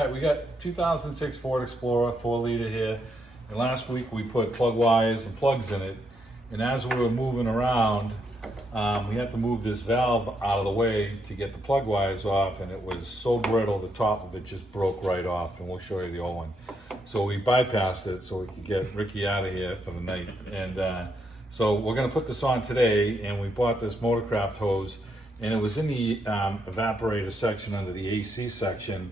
right, we got 2006 Ford Explorer 4-liter here. And last week we put plug wires and plugs in it. And as we were moving around, we had to move this valve out of the way to get the plug wires off, and it was so brittle, the top of it just broke right off, and we'll show you the old one. So we bypassed it so we could get Ricky out of here for the night. And so we're gonna put this on today, and we bought this Motorcraft hose, and it was in the evaporator section under the AC section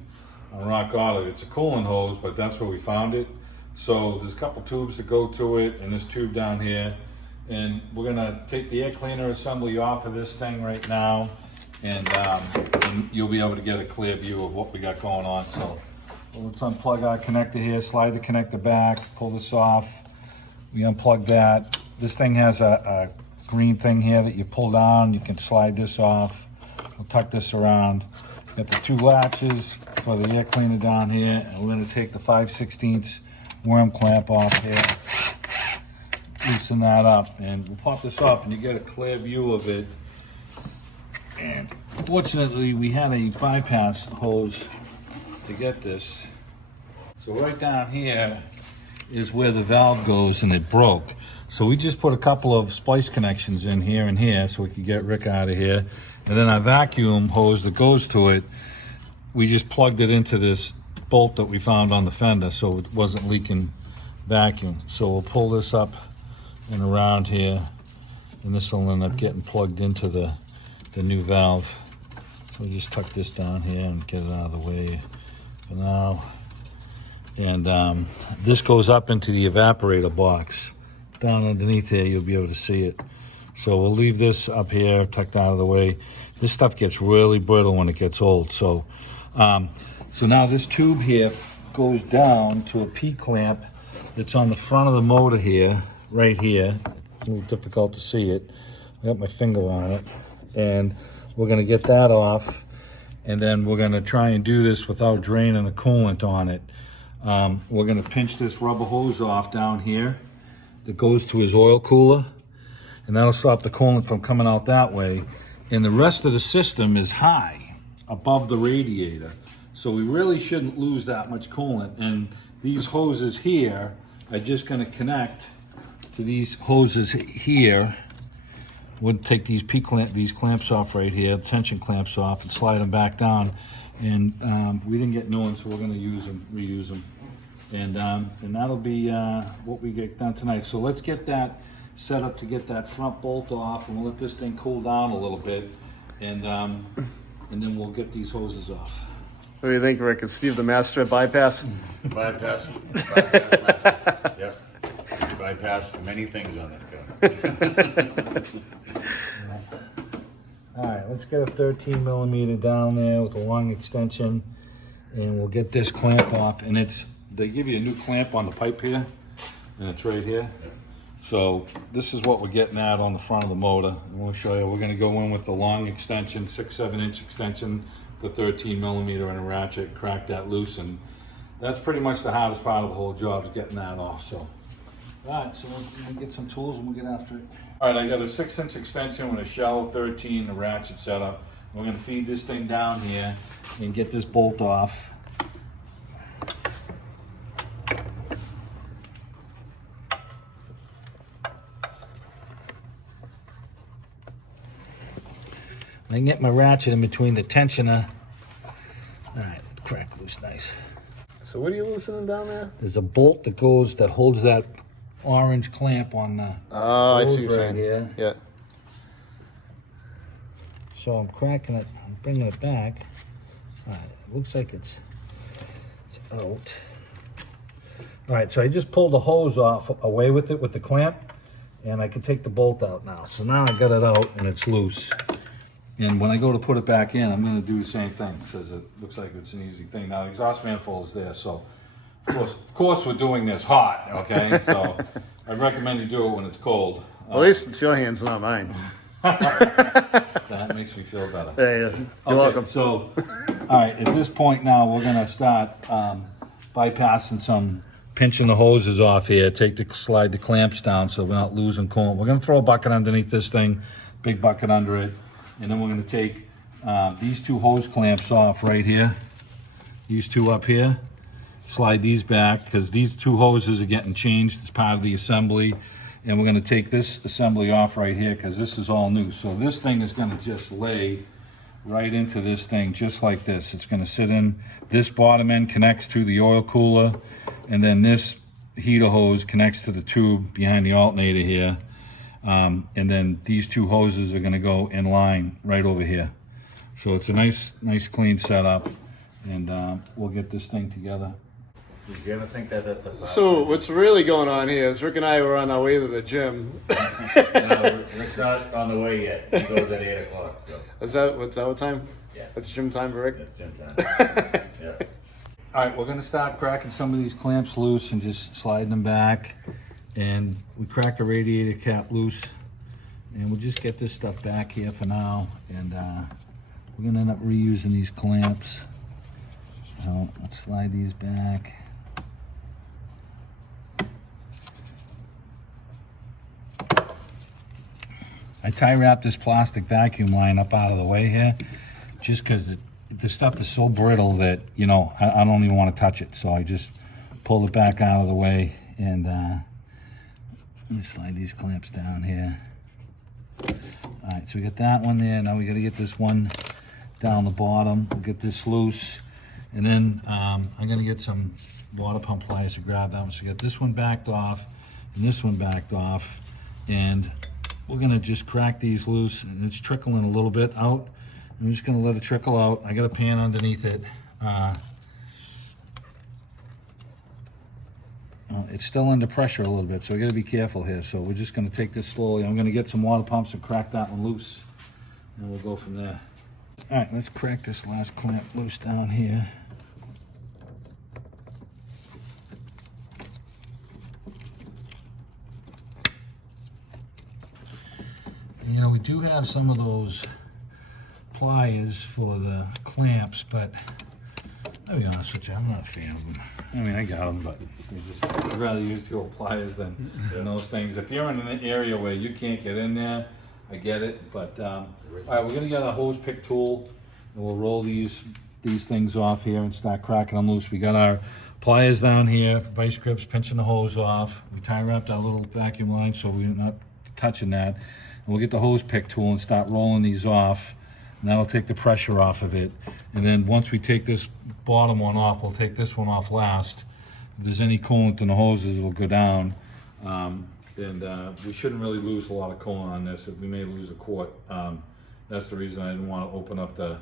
on Rock Auto. It's a coolant hose, but that's where we found it. So there's a couple tubes that go to it, and this tube down here. And we're gonna take the air cleaner assembly off of this thing right now, and you'll be able to get a clear view of what we got going on. So let's unplug our connector here, slide the connector back, pull this off. We unplug that. This thing has a green thing here that you pull down. You can slide this off. We'll tuck this around. Got the two latches for the air cleaner down here, and we're gonna take the 5/16 worm clamp off here. Loosen that up, and we'll pop this up and you get a clear view of it. And fortunately we had a bypass hose to get this. So right down here is where the valve goes, and it broke. So we just put a couple of splice connections in here and here so we could get Rick out of here. And then our vacuum hose that goes to it, we just plugged it into this bolt that we found on the fender so it wasn't leaking vacuum. So we'll pull this up and around here, and this will end up getting plugged into the new valve. So we'll just tuck this down here and get it out of the way for now. And this goes up into the evaporator box. Down underneath here, you'll be able to see it. So we'll leave this up here, tucked out of the way. This stuff gets really brittle when it gets old. So, so now this tube here goes down to a P-clamp that's on the front of the motor here, right here. A little difficult to see it. I got my finger on it. And we're gonna get that off, and then we're gonna try and do this without draining the coolant on it. We're gonna pinch this rubber hose off down here that goes to his oil cooler, and that'll stop the coolant from coming out that way. And the rest of the system is high above the radiator, so we really shouldn't lose that much coolant. And these hoses here are just gonna connect to these hoses here. We'll take these these clamps off right here, tension clamps off, and slide them back down. And we didn't get new ones, so we're gonna use them, reuse them. And that'll be what we get done tonight. So let's get that set up to get that front bolt off, and we'll let this thing cool down a little bit, and then we'll get these hoses off. What do you think, Rick? Is Steve the master at bypass? Bypass master. Yep. Bypass many things on this car. All right, let's get a 13 millimeter down there with a long extension, and we'll get this clamp off. And they give you a new clamp on the pipe here, and it's right here. So this is what we're getting at on the front of the motor, and we'll show you. We're going to go in with the long extension, 6-7 inch extension, the 13 millimeter, and a ratchet, crack that loose, and that's pretty much the hardest part of the whole job, is getting that off. So, all right, so we'll get some tools and we'll get after it. All right, I got a 6-inch extension with a shallow 13, a ratchet setup. We're going to feed this thing down here and get this bolt off. I can get my ratchet in between the tensioner. All right, crack loose, nice. So what are you loosening down there? There's a bolt that holds that orange clamp on the I see what you're saying. Here. Yeah. So I'm cracking it, I'm bringing it back. All right, it looks like it's out. All right, so I just pulled the hose off away with it with the clamp, and I can take the bolt out now. So now I got it out and it's loose. And when I go to put it back in, I'm gonna do the same thing, because it looks like it's an easy thing. Now the exhaust manifold is there, so of course we're doing this hot, okay? So I'd recommend you do it when it's cold. At least it's your hands, not mine. That makes me feel better. Yeah, you're welcome. So, all right, at this point now, we're gonna start bypassing pinching the hoses off here, slide the clamps down so we're not losing coolant. We're gonna throw a bucket underneath this thing, big bucket under it, and then we're gonna take these two hose clamps off right here. these two up here. Slide these back because these two hoses are getting changed as part of the assembly. And we're gonna take this assembly off right here because this is all new. So this thing is gonna just lay right into this thing just like this. It's gonna sit in, this bottom end connects to the oil cooler, and then this heater hose connects to the tube behind the alternator here. And then these two hoses are gonna go in line right over here. So it's a nice clean setup, and we'll get this thing together. Did you ever think that that's a So what's really going on here is Rick and I were on our way to the gym. No, Rick's not on the way yet. He goes at 8 o'clock. So Is that what time? Yeah. That's gym time for Rick? that's gym time. Yeah. All right, we're gonna start cracking some of these clamps loose and just sliding them back. And we cracked the radiator cap loose, and we'll just get this stuff back here for now. And we're gonna end up reusing these clamps. So let's slide these back. I tie wrap this plastic vacuum line up out of the way here, just because the stuff is so brittle that, you know, I don't even want to touch it. So I just pull it back out of the way, and let me slide these clamps down here. All right, so we got that one there. Now we got to get this one down the bottom. We'll get this loose, and then I'm going to get some water pump pliers to grab that one. So we got this one backed off and this one backed off, and we're gonna just crack these loose, and it's trickling a little bit out. I'm just gonna let it trickle out. I got a pan underneath it. It's still under pressure a little bit, so we gotta be careful here. So we're just gonna take this slowly. I'm gonna get some water pumps and crack that one loose, and we'll go from there. All right, let's crack this last clamp loose down here. You know, we do have some of those pliers for the clamps, but I'll be honest with you, I'm not a fan of them. I mean, I got them, but I'd rather use the old pliers than those things. If you're in an area where you can't get in there, I get it. But all right, we're gonna get a hose pick tool, and we'll roll these things off here and start cracking them loose. We got our pliers down here, vice grips, pinching the hose off. We tie wrapped our little vacuum line so we're not touching that. And we'll get the hose pick tool and start rolling these off, and that'll take the pressure off of it. And then once we take this bottom one off, we'll take this one off last. If there's any coolant in the hoses, it will go down. We shouldn't really lose a lot of coolant on this. We may lose a quart. That's the reason I didn't want to open up the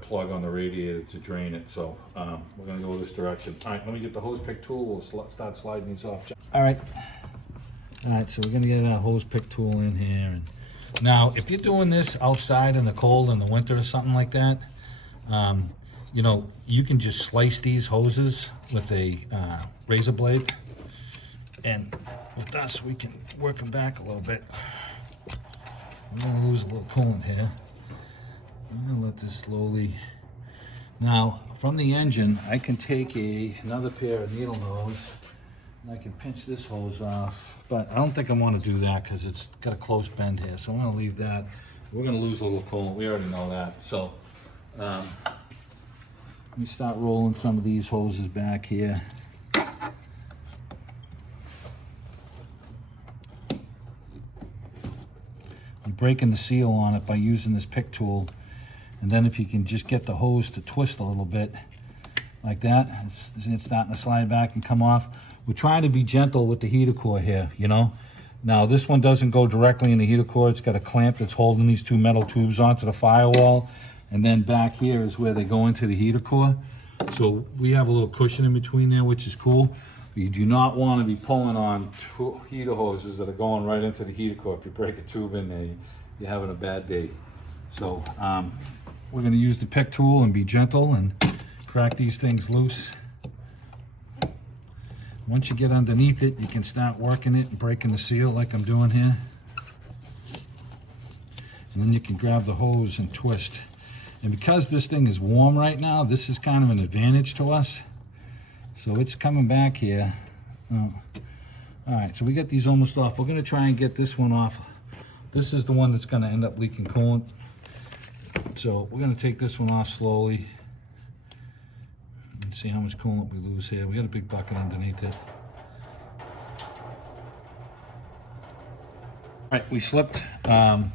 plug on the radiator to drain it. So we're gonna go this direction. All right, let me get the hose pick tool. We'll start sliding these off. All right, so we're gonna get our hose pick tool in here. And now, if you're doing this outside in the cold in the winter or something like that, you know, you can just slice these hoses with a razor blade, and with us, we can work them back a little bit. I'm gonna lose a little coolant here. I'm gonna let this slowly. Now, from the engine, I can take another pair of needle nose, and I can pinch this hose off. But I don't think I want to do that because it's got a close bend here. So I'm going to leave that. We're going to lose a little coolant. We already know that. So let me start rolling some of these hoses back here. I'm breaking the seal on it by using this pick tool. And then if you can just get the hose to twist a little bit like that, it's starting to slide back and come off. We're trying to be gentle with the heater core here, you know. Now this one doesn't go directly in the heater core. It's got a clamp that's holding these two metal tubes onto the firewall. And then back here is where they go into the heater core. So we have a little cushion in between there, which is cool. But you do not want to be pulling on two heater hoses that are going right into the heater core. If you break a tube in there, you're having a bad day. So we're going to use the pick tool and be gentle and crack these things loose. Once you get underneath it, you can start working it and breaking the seal like I'm doing here. And then you can grab the hose and twist. And because this thing is warm right now, this is kind of an advantage to us. So it's coming back here. Oh. All right, so we got these almost off. We're gonna try and get this one off. This is the one that's gonna end up leaking coolant. So we're gonna take this one off slowly. Let's see how much coolant we lose here. We got a big bucket underneath it. All right, we slipped the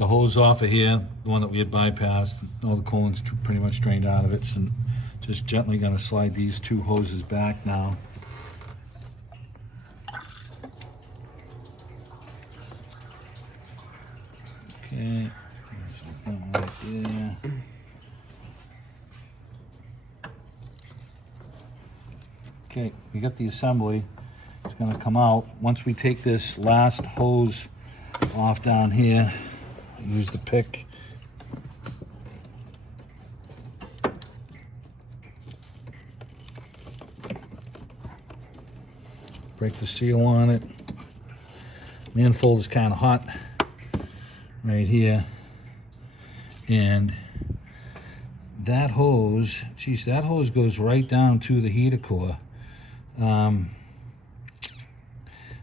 hose off of here, the one that we had bypassed. All the coolant's pretty much drained out of it. So just gently gonna slide these two hoses back now. Okay, right there. Okay, we got the assembly. It's gonna come out. Once we take this last hose off down here, use the pick. Break the seal on it. Manifold is kind of hot right here. And that hose, geez, that hose goes right down to the heater core.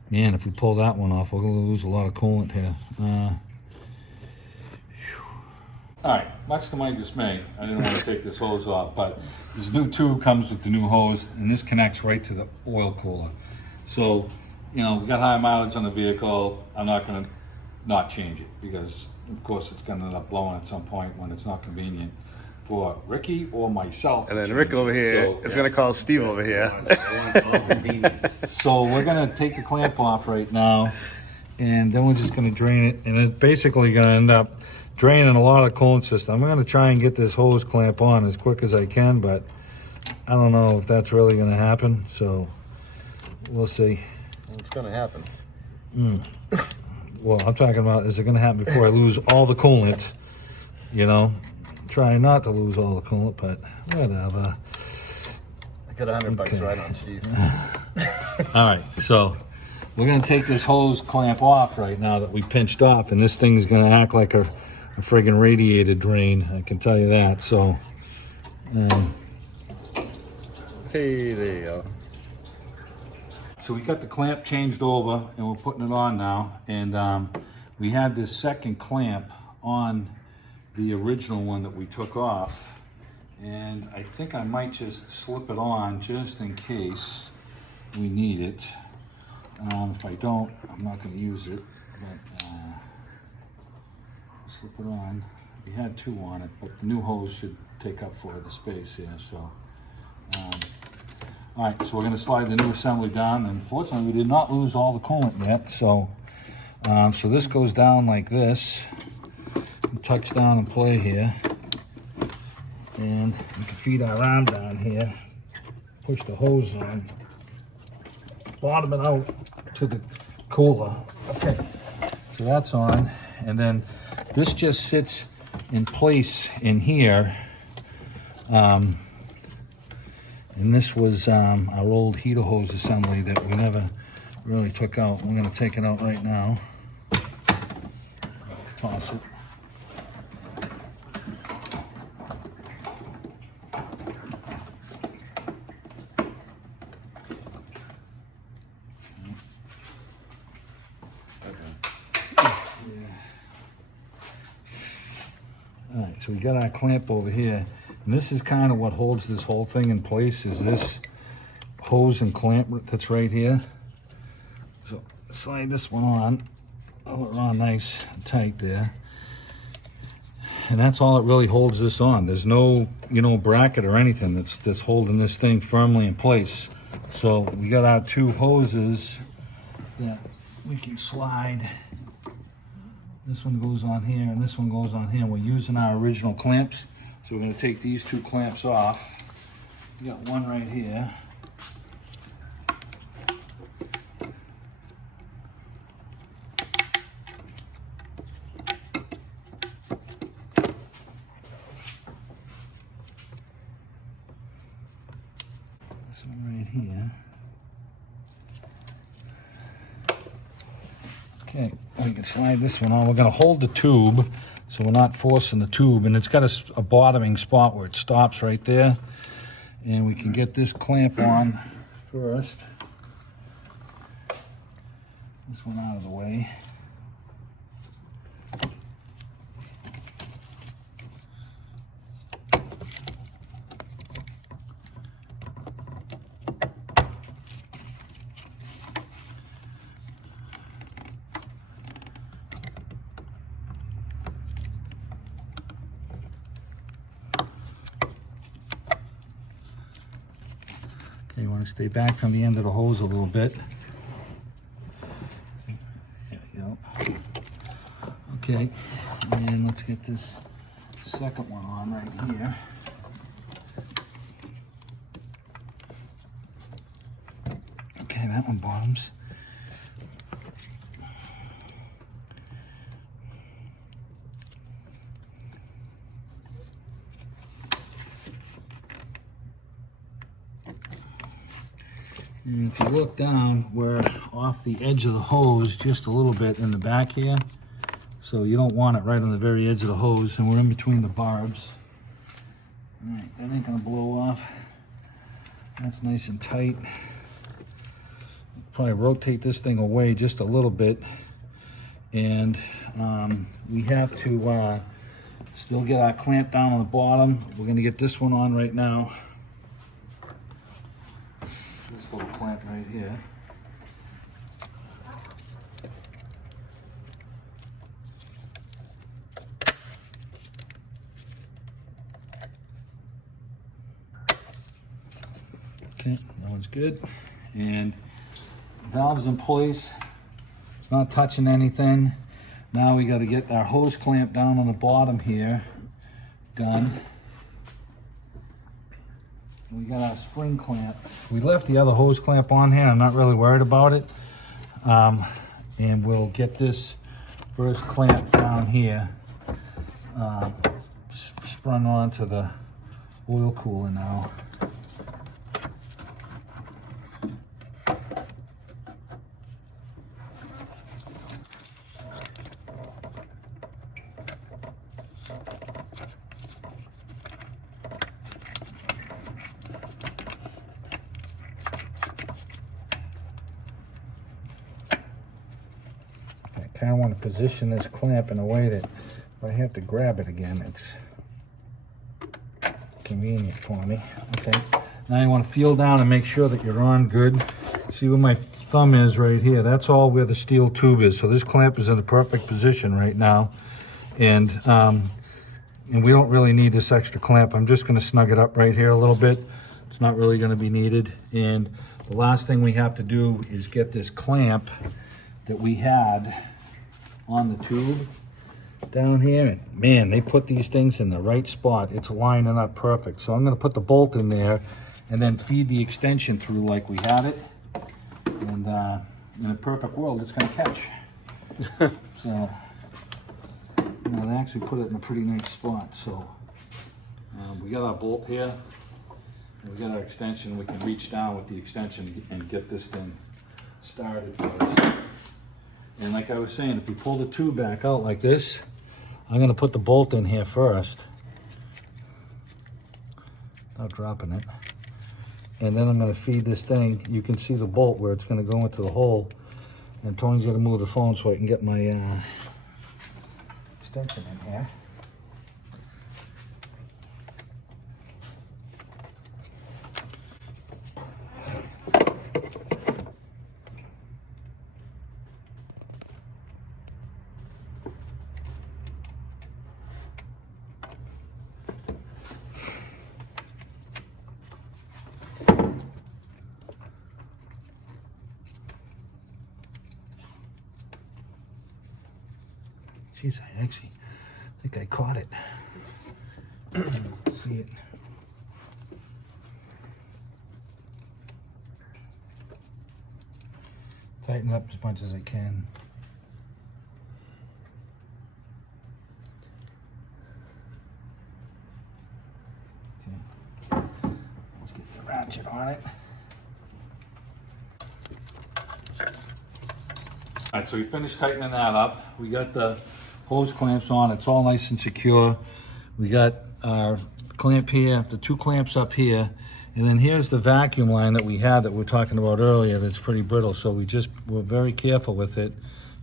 Man, if we pull that one off, we're gonna lose a lot of coolant here. All right, much to my dismay, I didn't want to take this hose off, but this new tube comes with the new hose, and this connects right to the oil cooler. So, you know, we got high mileage on the vehicle. I'm not gonna not change it because, of course, it's gonna end up blowing at some point when it's not convenient for Ricky or myself. And then Rick over here is going to call Steve over here. So we're gonna take the clamp off right now, and then we're just gonna drain it, and it's basically gonna end up draining a lot of coolant system. I'm gonna try and get this hose clamp on as quick as I can, but I don't know if that's really gonna happen, so we'll see. It's going to happen. Well, I'm talking about, is it gonna happen before I lose all the coolant? You know, trying not to lose all the coolant, but whatever. I got $100 right on Steve. All right, so we're gonna take this hose clamp off right now that we pinched off, and this thing's gonna act like a friggin' radiator drain, I can tell you that. So, Hey, there you go. so we got the clamp changed over, and we're putting it on now. And we had this second clamp on the original one that we took off, and I think I might just slip it on just in case we need it. If I don't, I'm not going to use it, but slip it on. We had two on it, but the new hose should take up for the space here. So, all right, so we're going to slide the new assembly down, and fortunately we did not lose all the coolant yet. So, so this goes down like this. It tucks down in play here, and we can feed our arm down here, push the hose on, bottom it out to the cooler. Okay, so that's on, and then this just sits in place in here. And this was our old heater hose assembly that we never really took out. We're going to take it out right now. Toss it. All right, so we got our clamp over here, and this is kind of what holds this whole thing in place, is this hose and clamp that's right here. So slide this one on, hold it on nice and tight there, and that's all it really holds this on. There's no, you know, bracket or anything that's holding this thing firmly in place. So we got our two hoses that we can slide. This one goes on here, and this one goes on here. We're using our original clamps, so we're going to take these two clamps off. We got one right here. This one right here. Okay, we can slide this one on. We're going to hold the tube so we're not forcing the tube, and it's got a bottoming spot where it stops right there. And we can get this clamp on first. This one out of the way. Okay, you want to stay back from the end of the hose a little bit. There we go. Okay, and let's get this second one on right here. Okay, that one bottoms. And if you look down, we're off the edge of the hose just a little bit in the back here. So you don't want it right on the very edge of the hose, and we're in between the barbs. All right, that ain't gonna blow off. That's nice and tight. Probably rotate this thing away just a little bit. And we have to still get our clamp down on the bottom. We're gonna get this one on right now. This little clamp right here. Okay, that one's good. And valve's in place. It's not touching anything. Now we got to get our hose clamp down on the bottom here done. We got our spring clamp. We left the other hose clamp on here. I'm not really worried about it. And we'll get this first clamp down here sprung onto the oil cooler now. I kind of want to position this clamp in a way that if I have to grab it again, it's convenient for me. Okay, now you want to feel down and make sure that you're on good. See where my thumb is right here? That's all where the steel tube is. So this clamp is in the perfect position right now. And we don't really need this extra clamp. I'm just going to snug it up right here a little bit. It's not really going to be needed. And the last thing we have to do is get this clamp that we had on the tube down here. And man, they put these things in the right spot. It's lining up perfect. So I'm going to put the bolt in there and then feed the extension through like we had it. And in a perfect world, it's going to catch. So, you know, they actually put it in a pretty nice spot. So we got our bolt here, and we got our extension. We can reach down with the extension and get this thing started for us. And like I was saying, if you pull the tube back out like this, I'm going to put the bolt in here first without dropping it. And then I'm going to feed this thing. You can see the bolt where it's going to go into the hole. And Tony's going to move the phone so I can get my extension in here. Jeez, I actually think I caught it. See it. Tighten up as much as I can. Okay. Let's get the ratchet on it. All right, so we finished tightening that up. We got the hose clamps on. It's all nice and secure. We got our clamp here, the two clamps up here, and then here's the vacuum line that we had that we were talking about earlier that's pretty brittle. So we're very careful with it.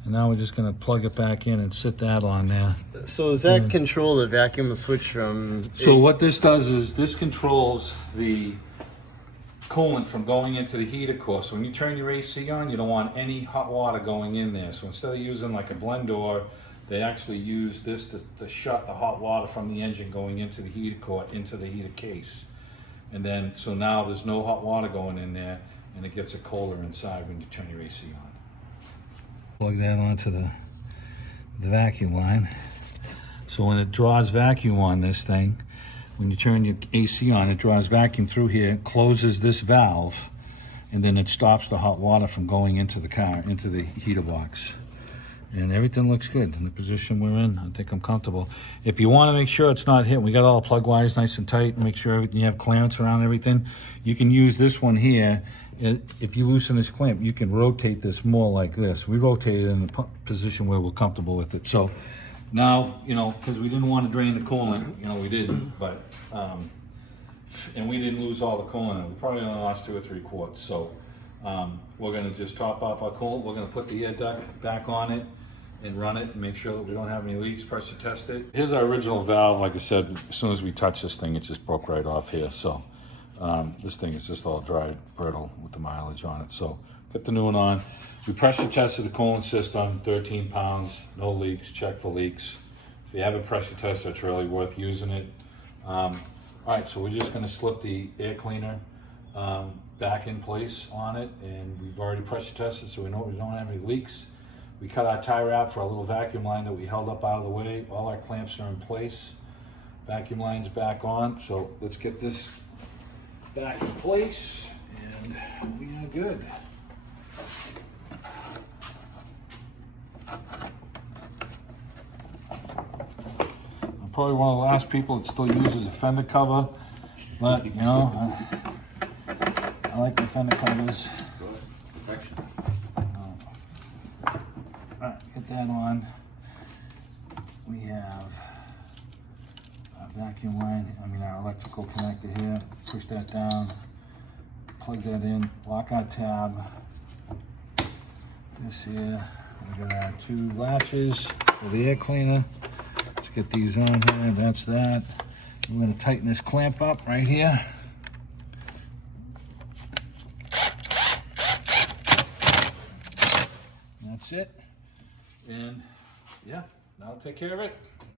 And now we're just gonna plug it back in and sit that on there. So does that control the vacuum switch from? So what this does is this controls the coolant from going into the heater core. So when you turn your AC on, you don't want any hot water going in there. So instead of using like a blend door, they actually use this to shut the hot water from the engine going into the heater core, into the heater case. And then, so now there's no hot water going in there, and it gets it colder inside when you turn your AC on. Plug that onto the vacuum line. So when it draws vacuum on this thing, when you turn your AC on, it draws vacuum through here, closes this valve, and then it stops the hot water from going into the car, into the heater box. And everything looks good in the position we're in. I think I'm comfortable. If you want to make sure it's not hitting, we got all the plug wires nice and tight, make sure everything, you have clamps around everything. You can use this one here. If you loosen this clamp, you can rotate this more like this. We rotate it in the position where we're comfortable with it. So now, you know, because we didn't want to drain the coolant, you know, we didn't, but, and we didn't lose all the coolant. We probably only lost 2 or 3 quarts. So we're going to just top off our coolant. We're going to put the air duct back on it and run it and make sure that we don't have any leaks, pressure test it. Here's our original valve. Like I said, as soon as we touch this thing, it just broke right off here. So this thing is just all dry, brittle with the mileage on it. So get the new one on. We pressure tested the coolant system, 13 pounds, no leaks, check for leaks. If you have a pressure test, that's really worth using it. All right, so we're just gonna slip the air cleaner back in place on it, and we've already pressure tested, so we know we don't have any leaks. We cut our tie wrap for our little vacuum line that we held up out of the way. All our clamps are in place. Vacuum line's back on, so let's get this back in place, and we are good. I'm probably one of the last people that still uses a fender cover, but you know, I like the fender covers. Protection. Alright, get that on. We have our vacuum line, our electrical connector here. Push that down, plug that in, lock our tab. This here, we got our 2 latches for the air cleaner. Let's get these on here, that's that. We're gonna tighten this clamp up right here. That's it. And yeah, that'll take care of it.